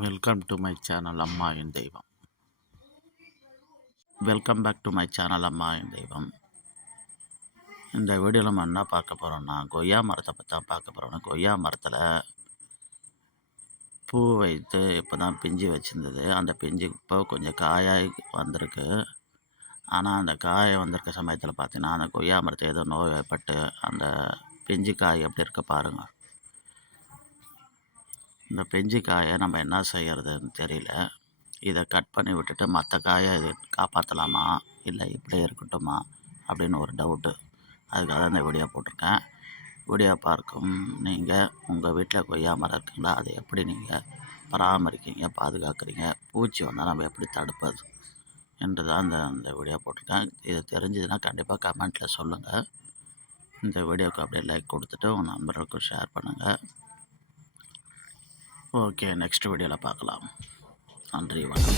Welcome to my channel அம்மாவின் தெய்வம். Welcome back to my channel அம்மாவின் தெய்வம். இந்த வீடியோவில் நம்ம என்ன பார்க்க போகிறோம்னா, கொய்யா மரத்தை பற்றி தான் பார்க்க போகிறோம். கொய்யா மரத்தில் பூ வைத்து இப்போ தான் பிஞ்சு வச்சுருந்தது. அந்த பிஞ்சு இப்போ கொஞ்சம் காயாகி வந்திருக்கு. ஆனால் அந்த காயை வந்திருக்க சமயத்தில் பார்த்தீங்கன்னா, அந்த கொய்யா மரத்தை ஏதோ நோய் ஏற்பட்டு அந்த பிஞ்சு காய் எப்படி இருக்க பாருங்கள். இந்த பிஞ்சு காயை நம்ம என்ன செய்கிறதுன்னு தெரியல. இதை கட் பண்ணி விட்டுட்டு மற்ற காயை இது காப்பாற்றலாமா இல்லை இப்படியே இருக்கட்டுமா அப்படின்னு ஒரு டவுட்டு. அதுக்காக தான் இந்த வீடியோ போட்டிருக்கேன். வீடியோ பார்க்கும் நீங்கள் உங்கள் வீட்டில் கொய்யா மரம் இருக்குங்களா, அதை எப்படி நீங்கள் பராமரிக்கிறீங்க, பாதுகாக்கிறீங்க, பூச்சி வந்தால் நம்ம எப்படி தடுப்பது என்று தான் இந்த வீடியோ போட்டிருக்கேன். இது தெரிஞ்சதுன்னா கண்டிப்பாக கமெண்ட்டில் சொல்லுங்கள். இந்த வீடியோவுக்கு அப்படியே லைக் கொடுத்துட்டு உங்கள் நண்பர்களுக்கும் ஷேர் பண்ணுங்கள். ஓகே, நெக்ஸ்ட் வீடியோவில் பார்க்கலாம். நன்றி, வணக்கம்.